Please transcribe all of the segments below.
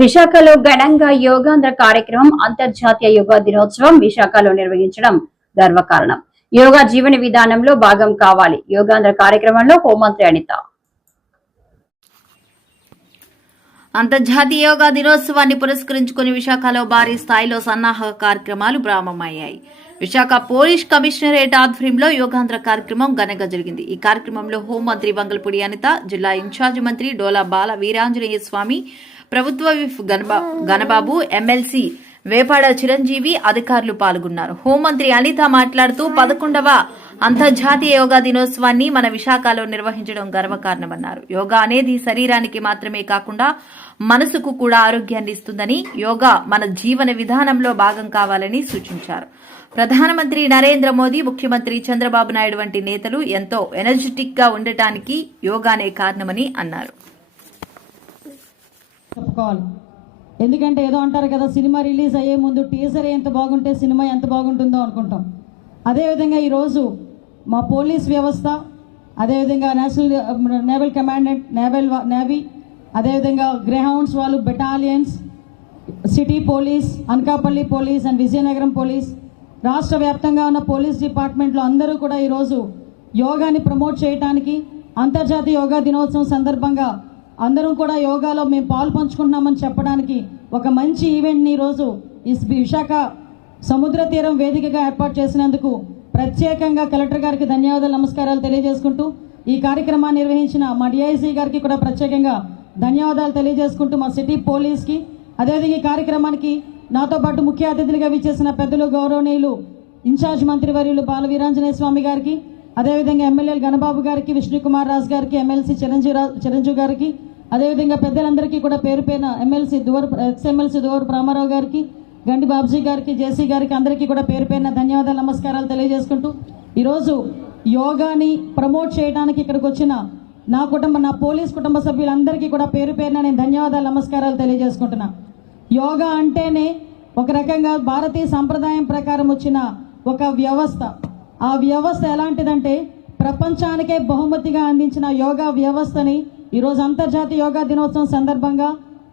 విశాఖలో ఘనంగా యోగాంధ్ర కార్యక్రమం అంతర్జాతీయ యోగా దినోత్సవం విశాఖలో నిర్వహించడం గర్వకారణం. యోగా జీవన విధానంలో భాగం కావాలి. యోగాంధ్ర కార్యక్రమంలో హోంమంత్రి అనిత. అంతర్జాతీయ యోగా దినోత్సవాన్ని పురస్కరించుకుని విశాఖలో భారీ స్థాయిలో సన్నాహక కార్యక్రమాలు ప్రారంభమయ్యాయి. విశాఖ పోలీస్ కమిషనరేట్ ఆధ్వర్యంలో యోగాంధ్ర కార్యక్రమం ఘనంగా జరిగింది. ఈ కార్యక్రమంలో హోంమంత్రి వంగలపూడి అనిత, జిల్లా ఇన్ఛార్జి మంత్రి డోలా బాల వీరాంజనేయ స్వామి, ప్రభుత్వ విప్ గణబాబు, ఎమ్మెల్సీ వేపాడ చిరంజీవి అధికారులు పాల్గొన్నారు. హోంమంత్రి అనిత మాట్లాడుతూ 11వ అంతర్జాతీయ యోగా దినోత్సవాన్ని మన విశాఖలో నిర్వహించడం గర్వకారణమన్నారు. యోగా అనేది శరీరానికి మాత్రమే కాకుండా మనసుకు కూడా ఆరోగ్యాన్ని ఇస్తుందని, యోగా మన జీవన విధానంలో భాగం కావాలని సూచించారు. ప్రధానమంత్రి నరేంద్ర మోదీ, ముఖ్యమంత్రి చంద్రబాబు నాయుడు వంటి నేతలు ఎంతో ఎనర్జెటిక్ గా ఉండటానికి యోగానే కారణమని అన్నారు. చెప్పుకోవాలి. ఎందుకంటే ఏదో అంటారు కదా, సినిమా రిలీజ్ అయ్యే ముందు టీజర్ ఎంత బాగుంటే సినిమా ఎంత బాగుంటుందో అనుకుంటాం. అదేవిధంగా ఈరోజు మా పోలీస్ వ్యవస్థ, అదేవిధంగా నేవల్ కమాండెంట్, నేవీ, అదేవిధంగా గ్రేహౌండ్స్ వాళ్ళు, battalions, city police, Anakapalli police and Vizianagaram police, రాష్ట్ర వ్యాప్తంగా ఉన్న పోలీస్ డిపార్ట్మెంట్లో అందరూ కూడా ఈరోజు యోగాని ప్రమోట్ చేయడానికి, అంతర్జాతీయ యోగా దినోత్సవం సందర్భంగా అందరం కూడా యోగాలో మేము పాలు పంచుకుంటున్నామని చెప్పడానికి ఒక మంచి ఈవెంట్ని ఈరోజు ఈ విశాఖ సముద్ర తీరం వేదికగా ఏర్పాటు చేసినందుకు ప్రత్యేకంగా కలెక్టర్ గారికి ధన్యవాదాలు, నమస్కారాలు తెలియజేసుకుంటూ, ఈ కార్యక్రమాన్ని నిర్వహించిన మా డిఐసీ గారికి కూడా ప్రత్యేకంగా ధన్యవాదాలు తెలియజేసుకుంటూ, మా సిటీ పోలీస్కి, అదేవిధంగా ఈ కార్యక్రమానికి నాతో పాటు ముఖ్య అతిథులుగా విచ్చేసిన పెద్దలు గౌరవనీయులు ఇన్ఛార్జ్ మంత్రివర్యులు బాల వీరాంజనేయ స్వామి గారికి, అదేవిధంగా ఎమ్మెల్యేలు గణబాబు గారికి, విష్ణుకుమార్ రాజు గారికి, ఎమ్మెల్సీ చిరంజీవి గారికి, అదేవిధంగా పెద్దలందరికీ కూడా పేరు పేరున ఎక్స్ఎమ్మెల్సీ దువర్ రామారావు గారికి, గండి బాబ్జీ గారికి, జేసీ గారికి, అందరికీ కూడా పేరు పేరున ధన్యవాదాలు, నమస్కారాలు తెలియజేసుకుంటూ, ఈరోజు యోగాని ప్రమోట్ చేయడానికి ఇక్కడికి వచ్చిన నా పోలీస్ కుటుంబ సభ్యులందరికీ కూడా పేరు పేరున నేను ధన్యవాదాలు, నమస్కారాలు తెలియజేసుకుంటున్నా. యోగా అంటేనే ఒక రకంగా భారతీయ సంప్రదాయం ప్రకారం వచ్చిన ఒక వ్యవస్థ. ఆ వ్యవస్థ ఎలాంటిదంటే ప్రపంచానికే బహుమతిగా అందించిన యోగా వ్యవస్థని ఈరోజు అంతర్జాతీయ యోగా దినోత్సవం సందర్భంగా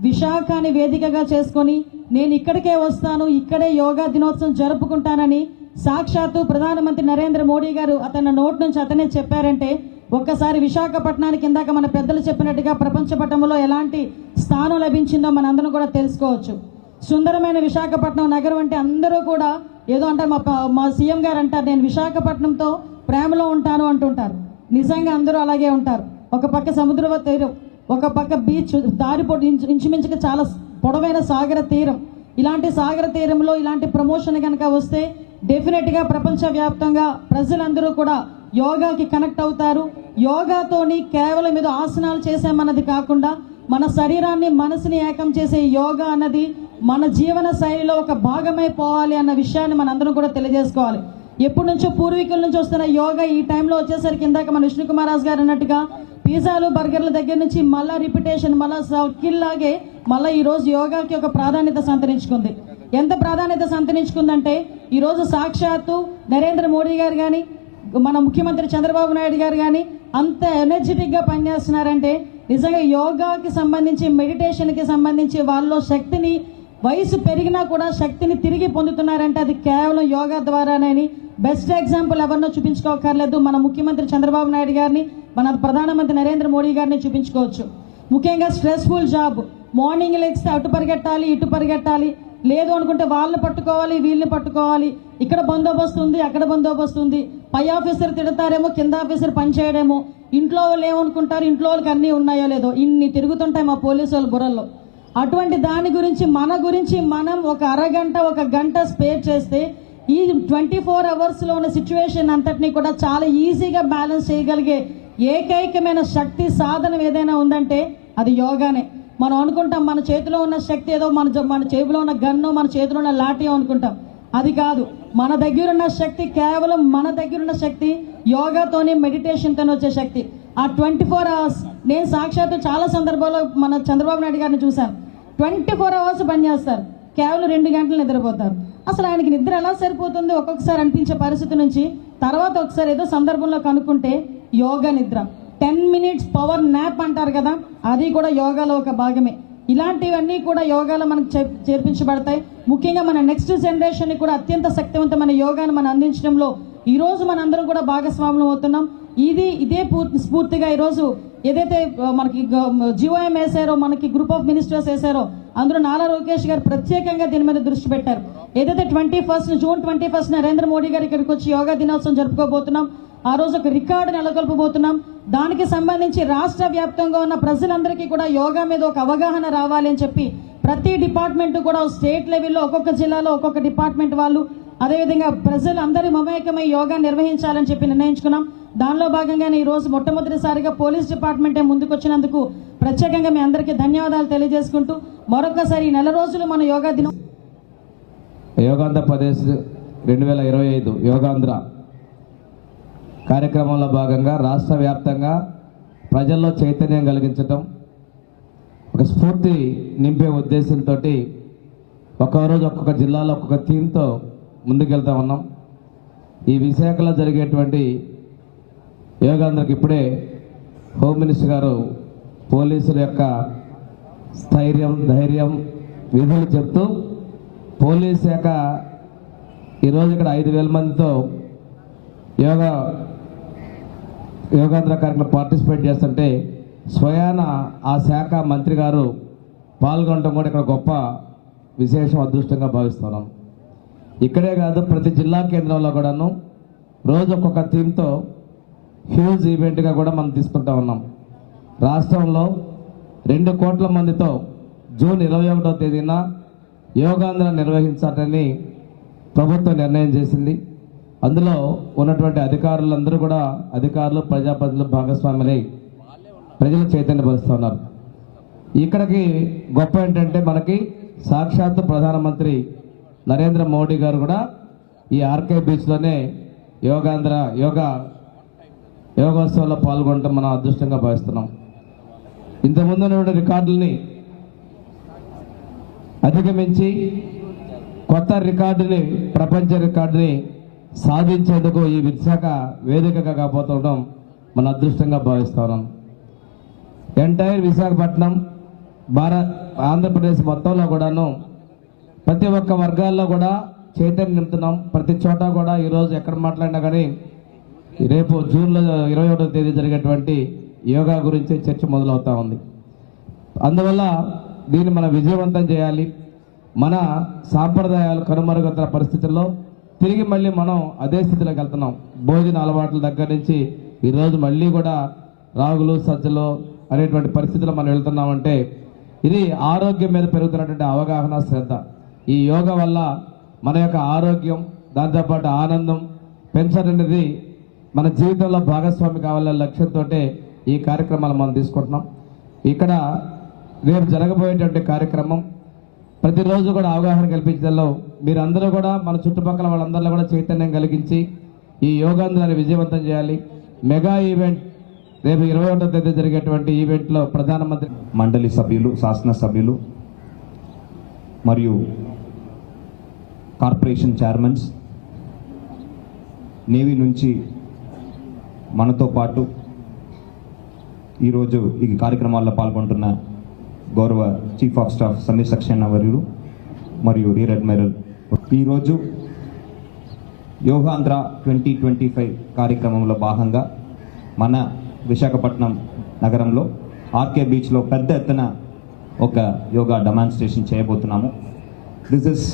విశాఖని వేదికగా చేసుకొని నేను ఇక్కడికే వస్తాను, ఇక్కడే యోగా దినోత్సవం జరుపుకుంటానని సాక్షాత్తు ప్రధానమంత్రి నరేంద్ర మోడీ గారు అతని నోటి నుంచి అతనే చెప్పారంటే, ఒక్కసారి విశాఖపట్నానికి ఇందాక మన పెద్దలు చెప్పినట్టుగా ప్రపంచ పటంలో ఎలాంటి స్థానం లభించిందో మనందరం కూడా తెలుసుకోవచ్చు. సుందరమైన విశాఖపట్నం నగరం అంటే అందరూ కూడా ఏదో అంటారు, మా సీఎం గారు అంటారు, నేను విశాఖపట్నంతో ప్రేమలో ఉంటాను అంటుంటారు. నిజంగా అందరూ అలాగే ఉంటారు. ఒక పక్క సముద్ర తీరం, ఒక పక్క బీచ్, దారిపోటు ఇంచుమించుగా చాలా పొడవైన సాగర తీరం. ఇలాంటి సాగర తీరంలో ఇలాంటి ప్రమోషన్ కనుక వస్తే డెఫినెట్గా ప్రపంచవ్యాప్తంగా ప్రజలందరూ కూడా యోగాకి కనెక్ట్ అవుతారు. యోగాతోని కేవలం ఏదో ఆసనాలు చేసామన్నది కాకుండా మన శరీరాన్ని, మనసుని ఏకం చేసే యోగా అన్నది మన జీవన శైలిలో ఒక భాగమైపోవాలి అన్న విషయాన్ని మనందరం కూడా తెలియజేసుకోవాలి. ఎప్పటి నుంచో పూర్వీకుల నుంచి వస్తున్న యోగా ఈ టైంలో వచ్చేసరికి ఇందాక మన విష్ణుకుమార్ రాజు గారు అన్నట్టుగా పిజ్జాలు, బర్గర్ల దగ్గర నుంచి మళ్ళా రిపిటేషన్, మళ్ళా సర్కిల్ లాగే మళ్ళీ ఈరోజు యోగాకి ఒక ప్రాధాన్యత సంతరించుకుంది. ఎంత ప్రాధాన్యత సంతరించుకుందంటే ఈరోజు సాక్షాత్తు నరేంద్ర మోడీ గారు కానీ, మన ముఖ్యమంత్రి చంద్రబాబు నాయుడు గారు కానీ అంత ఎనర్జెటిక్గా పనిచేస్తున్నారంటే నిజంగా యోగాకి సంబంధించి, మెడిటేషన్కి సంబంధించి వాళ్ళలో శక్తిని, వయసు పెరిగినా కూడా శక్తిని తిరిగి పొందుతున్నారంటే అది కేవలం యోగా ద్వారానే. బెస్ట్ ఎగ్జాంపుల్ ఎవరినో చూపించుకోకర్లేదు, మన ముఖ్యమంత్రి చంద్రబాబు నాయుడు గారిని, మన ప్రధానమంత్రి నరేంద్ర మోడీ గారిని చూపించుకోవచ్చు. ముఖ్యంగా స్ట్రెస్ఫుల్ జాబ్, మార్నింగ్ లెగ్స్తే అటు పరిగెట్టాలి, ఇటు పరిగెట్టాలి, లేదు అనుకుంటే వాళ్ళని పట్టుకోవాలి, వీళ్ళని పట్టుకోవాలి, ఇక్కడ బందోబస్తు ఉంది, అక్కడ బందోబస్తు ఉంది, పై ఆఫీసర్ తిడతారేమో, కింద ఆఫీసర్ పనిచేయడేమో, ఇంట్లో వాళ్ళు ఏమనుకుంటారు, ఇంట్లో వాళ్ళకి అన్నీ ఉన్నాయో లేదో, ఇన్ని తిరుగుతుంటాయి మా పోలీసు వాళ్ళ బుర్రల్లో. అటువంటి దాని గురించి మనం ఒక అరగంట, ఒక గంట స్పేర్ చేస్తే ఈ 24 అవర్స్లో ఉన్న సిచ్యువేషన్ అంతటినీ కూడా చాలా ఈజీగా బ్యాలెన్స్ చేయగలిగే ఏకైకమైన శక్తి సాధనం ఏదైనా ఉందంటే అది యోగానే. మనం అనుకుంటాం మన చేతిలో ఉన్న శక్తి ఏదో మన చేతిలో ఉన్న గన్ను, మన చేతిలో ఉన్న లాఠీ అనుకుంటాం. అది కాదు, మన దగ్గరున్న శక్తి, కేవలం మన దగ్గరున్న శక్తి యోగాతోనే, మెడిటేషన్తోనే వచ్చే శక్తి. ఆ 24 అవర్స్ నేను సాక్షాత్తు చాలా సందర్భాల్లో మన చంద్రబాబు నాయుడు గారిని చూశాను. 24 అవర్స్ పనిచేస్తారు, కేవలం 2 గంటలు నిద్రపోతారు. అసలు ఆయనకి నిద్ర ఎలా సరిపోతుంది ఒక్కొక్కసారి అనిపించే పరిస్థితి నుంచి తర్వాత ఒకసారి ఏదో సందర్భంలో కనుక్కుంటే యోగా నిద్ర 10 minutes పవర్ న్యాప్ అంటారు కదా, అది కూడా యోగాలో ఒక భాగమే. ఇలాంటివన్నీ కూడా యోగాలో మనకు చేర్పించబడతాయి. ముఖ్యంగా మన నెక్స్ట్ జనరేషన్ని కూడా అత్యంత శక్తివంతమైన యోగాను మనం అందించడంలో ఈరోజు మనందరం కూడా భాగస్వాములు అవుతున్నాం. ఇదే స్ఫూర్తిగా ఈరోజు ఏదైతే మనకి జిఓఎం వేశారో, మనకి గ్రూప్ ఆఫ్ మినిస్టర్స్ వేశారో, అందులో నారా లోకేష్ గారు ప్రత్యేకంగా దీని మీద దృష్టి పెట్టారు. ఏదైతే జూన్ 21 నరేంద్ర మోడీ గారు ఇక్కడికి వచ్చి యోగా దినోత్సవం జరుపుకోబోతున్నాం. ఆ రోజు ఒక రికార్డు నెలకొల్పబోతున్నాం. దానికి సంబంధించి రాష్ట్ర వ్యాప్తంగా ఉన్న ప్రజలందరికీ కూడా యోగా మీద ఒక అవగాహన రావాలి అని చెప్పి ప్రతి డిపార్ట్మెంట్ కూడా స్టేట్ లెవెల్లో ఒక్కొక్క జిల్లాలో ఒక్కొక్క డిపార్ట్మెంట్ వాళ్ళు, అదేవిధంగా ప్రజలందరి మమేకమై యోగా నిర్వహించాలని చెప్పి నిర్ణయించుకున్నాం. దానిలో భాగంగానే ఈ రోజు మొట్టమొదటిసారిగా పోలీస్ డిపార్ట్మెంటే ముందుకొచ్చినందుకు ప్రత్యేకంగా మీ అందరికీ ధన్యవాదాలు తెలియజేసుకుంటూ మరొకసారి ఈ నెల రోజులు మన యోగా దినం యోగాంధ్రప్రదేశ్ 2025 యోగాంధ్ర కార్యక్రమంలో భాగంగా రాష్ట్ర వ్యాప్తంగా ప్రజల్లో చైతన్యం కలిగించటం, ఒక స్ఫూర్తి నింపే ఉద్దేశంతో ఒక్కొక్క రోజు ఒక్కొక్క జిల్లాలో ఒక్కొక్క థీమ్తో ముందుకెళ్తా ఉన్నాం. ఈ విశాఖలో జరిగేటువంటి యోగాంధ్రకి ఇప్పుడే హోమ్ మినిస్టర్ గారు పోలీసుల యొక్క స్థైర్యం, ధైర్యం, విధులు చెప్తూ పోలీస్ శాఖ ఈరోజు ఇక్కడ 5,000 మందితో యోగాంధ్ర కార్యక్రమం పార్టిసిపేట్ చేస్తుంటే స్వయాన ఆ శాఖ మంత్రి గారు పాల్గొనడం కూడా ఇక్కడ గొప్ప విశేషం, అదృష్టంగా భావిస్తున్నాం. ఇక్కడే కాదు, ప్రతి జిల్లా కేంద్రంలో కూడాను రోజు ఒక్కొక్క థీమ్తో హ్యూజ్ ఈవెంట్గా కూడా మనం తీసుకుంటా ఉన్నాం. రాష్ట్రంలో 2 కోట్ల మందితో జూన్ 21వ తేదీన యోగాంధ్ర నిర్వహించాలని ప్రభుత్వం నిర్ణయం చేసింది. అందులో ఉన్నటువంటి అధికారులందరూ కూడా అధికారులు, ప్రజాప్రతినిధులు భాగస్వాములై ప్రజలు చైతన్యపరుస్తున్నారు. ఇక్కడికి గొప్ప ఏంటంటే మనకి సాక్షాత్తు ప్రధానమంత్రి నరేంద్ర మోడీ గారు కూడా ఈ ఆర్కే బీచ్లోనే యోగోత్సవంలో పాల్గొనడం మనం అదృష్టంగా భావిస్తున్నాం. ఇంతకుముందు ఉన్న రికార్డుల్ని అధిగమించి కొత్త రికార్డుని, ప్రపంచ రికార్డుని సాధించేందుకు ఈ విశాఖ వేదికగా కాబోతుండడం మన అదృష్టంగా భావిస్తున్నాం. ఎంటైర్ విశాఖపట్నం, ఆంధ్రప్రదేశ్ మొత్తంలో కూడాను ప్రతి ఒక్క వర్గాల్లో కూడా చైతన్యం నింపుతున్నాం. ప్రతి చోట కూడా ఈరోజు ఎక్కడ మాట్లాడినా కానీ రేపు జూన్లో 21వ తేదీ జరిగేటువంటి యోగా గురించి చర్చ మొదలవుతూ ఉంది. అందువల్ల దీన్ని మనం విజయవంతం చేయాలి. మన సాంప్రదాయాలు కనుమరుగుతున్న పరిస్థితుల్లో తిరిగి మళ్ళీ మనం అదే స్థితిలోకి వెళ్తున్నాం. భోజన అలవాట్ల దగ్గర నుంచి ఈరోజు మళ్ళీ కూడా రాగులు, సజ్జలు అనేటువంటి పరిస్థితుల్లో మనం వెళ్తున్నామంటే ఇది ఆరోగ్యం మీద పెరుగుతున్నటువంటి అవగాహన, శ్రద్ధ. ఈ యోగా వల్ల మన యొక్క ఆరోగ్యం, దాంతోపాటు ఆనందం పెంచడం అనేది మన జీవితంలో భాగస్వామి కావాలనే లక్ష్యంతో ఈ కార్యక్రమాలు మనం తీసుకుంటున్నాం. ఇక్కడ రేపు జరగబోయేటువంటి కార్యక్రమం ప్రతిరోజు కూడా అవగాహన కల్పించడంలో మీరందరూ కూడా మన చుట్టుపక్కల వాళ్ళందరిలో కూడా చైతన్యం కలిగించి ఈ యోగాంధ్రాన్ని విజయవంతం చేయాలి. మెగా ఈవెంట్ రేపు 21వ తేదీ జరిగేటువంటి ఈవెంట్లో ప్రధానమంత్రి, మండలి సభ్యులు, శాసనసభ్యులు మరియు కార్పొరేషన్ చైర్మన్స్, నేవీ నుంచి మనతో పాటు ఈరోజు ఈ కార్యక్రమాల్లో పాల్గొంటున్న గౌరవ chief of staff Sameer Saxena వర్యులు మరియు రియర్ అడ్మిరల్, ఈరోజు యోగాంధ్ర 2025 కార్యక్రమంలో భాగంగా మన విశాఖపట్నం నగరంలో ఆర్కే బీచ్లో పెద్ద ఎత్తున ఒక యోగా డెమాన్స్ట్రేషన్ చేయబోతున్నాము. This is